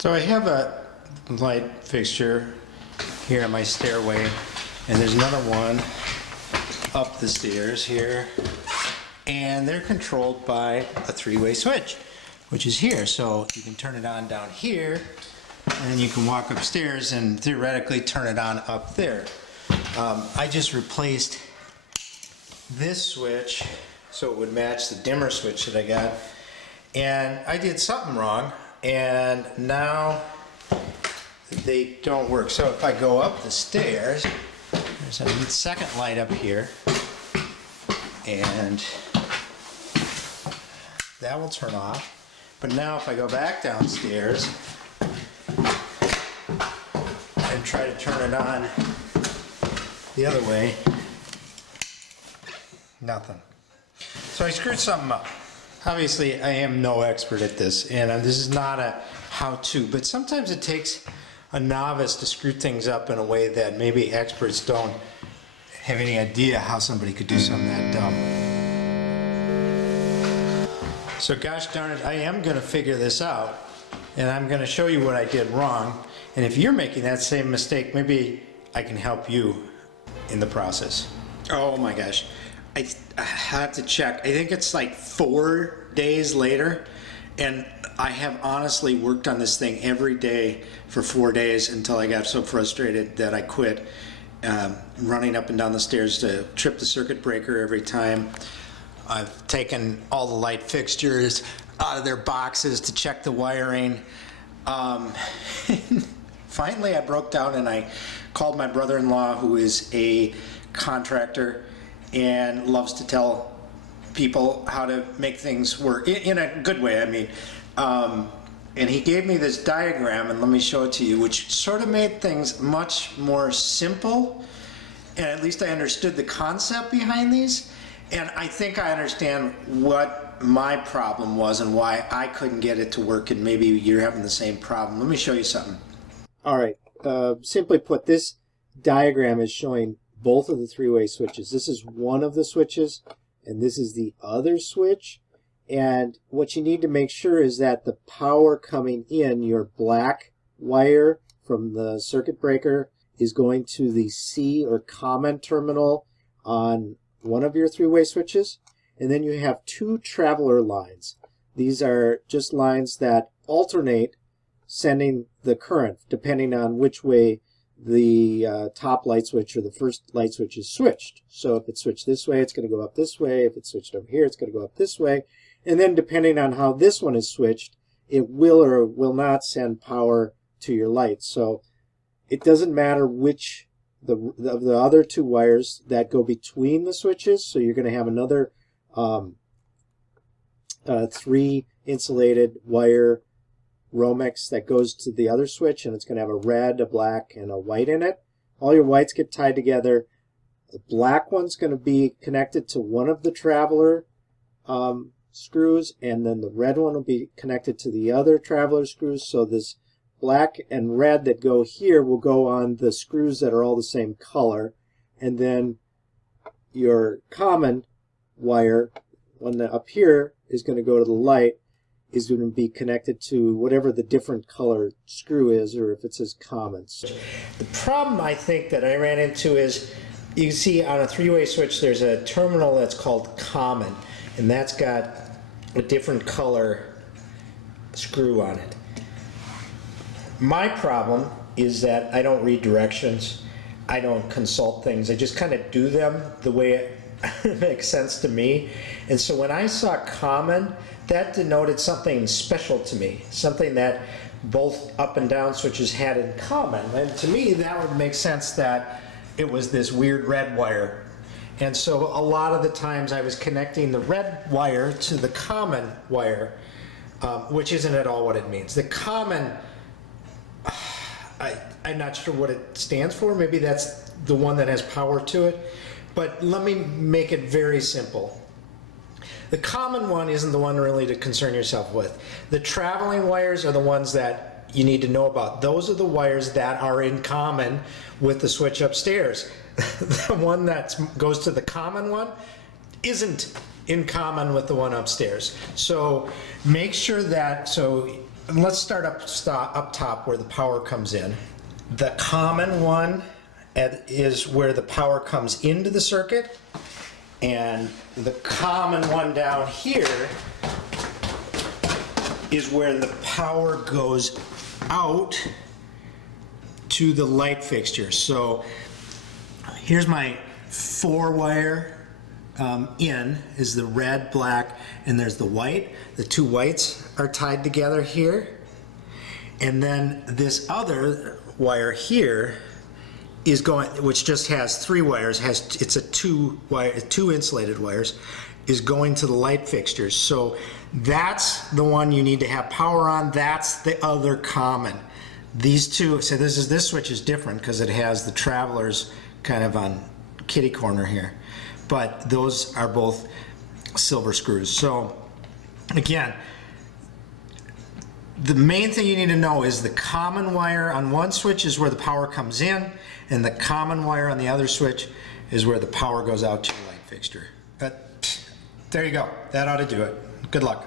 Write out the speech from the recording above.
So I have a light fixture here on my stairway, and there's another one up the stairs here, and they're controlled by a three-way switch, which is here. So you can turn it on down here, and then you can walk upstairs and theoretically turn it on up there. I just replaced this switch so it would match the dimmer switch that I got, and I did something wrong, and now they don't work. So if I go up the stairs, there's a second light up here, and that will turn off. But now if I go back downstairs and try to turn it on the other way, nothing. So I screwed something up. Obviously, I am no expert at this, and this is not a how-to, but sometimes it takes a novice to screw things up in a way that maybe experts don't have any idea how somebody could do something that dumb. So gosh darn it, I am going to figure this out, and I'm going to show you what I did wrong, and if you're making that same mistake, maybe I can help you in the process. Oh my gosh. I have to check. I think it's like 4 days later, and I have honestly worked on this thing every day for 4 days until I got so frustrated that I quit running up and down the stairs to trip the circuit breaker every time. I've taken all the light fixtures out of their boxes to check the wiring. Finally, I broke down and I called my brother-in-law, who is a contractor and loves to tell people how to make things work in a good way. I mean, and he gave me this diagram, and let me show it to you, which sort of made things much more simple, and at least I understood the concept behind these, and I think I understand what my problem was and why I couldn't get it to work, and maybe you're having the same problem. Let me show you something. All right, simply put, this diagram is showing both of the three-way switches. This is one of the switches, and this is the other switch. And what you need to make sure is that the power coming in, your black wire from the circuit breaker, is going to the C or common terminal on one of your three-way switches. And then you have two traveler lines. These are just lines that alternate sending the current depending on which way the top light switch or the first light switch is switched. So if it's switched this way, it's going to go up this way. If it's switched over here, it's going to go up this way. And then depending on how this one is switched, it will or will not send power to your light. So it doesn't matter which of the other two wires that go between the switches. So you're going to have another 3 insulated wire Romex that goes to the other switch, and it's going to have a red, a black, and a white in it. All your whites get tied together. The black one's going to be connected to one of the traveler screws, and then the red one will be connected to the other traveler screws. So this black and red that go here will go on the screws that are all the same color, and then your common wire, one that up here, is going to go to the light, is going to be connected to whatever the different color screw is, or if it says common. The problem I think that I ran into is, you can see on a three-way switch there's a terminal that's called common, and that's got a different color screw on it. My problem is that I don't read directions, I don't consult things, I just kind of do them the way it makes sense to me. And so when I saw common, that denoted something special to me, something that both up and down switches had in common. And to me, that would make sense that it was this weird red wire. And so a lot of the times I was connecting the red wire to the common wire, which isn't at all what it means. The common, I'm not sure what it stands for. Maybe that's the one that has power to it. But let me make it very simple. The common one isn't the one really to concern yourself with. The traveling wires are the ones that you need to know about. Those are the wires that are in common with the switch upstairs. The one that goes to the common one isn't in common with the one upstairs. So make sure that, And let's start up top where the power comes in. The common one is where the power comes into the circuit, and the common one down here is where the power goes out to the light fixture. So here's my 4-wire in is the red, black, and there's the white. The 2 whites are tied together here. And then this other wire here is going, which just has 3 wires, it's a 2 insulated wires, is going to the light fixtures. So that's the one you need to have power on. That's the other common. These two, so this switch is different because it has the travelers kind of on kitty corner here, but those are both silver screws. So again, the main thing you need to know is the common wire on one switch is where the power comes in, and the common wire on the other switch is where the power goes out to the light fixture. But there you go. That ought to do it. Good luck.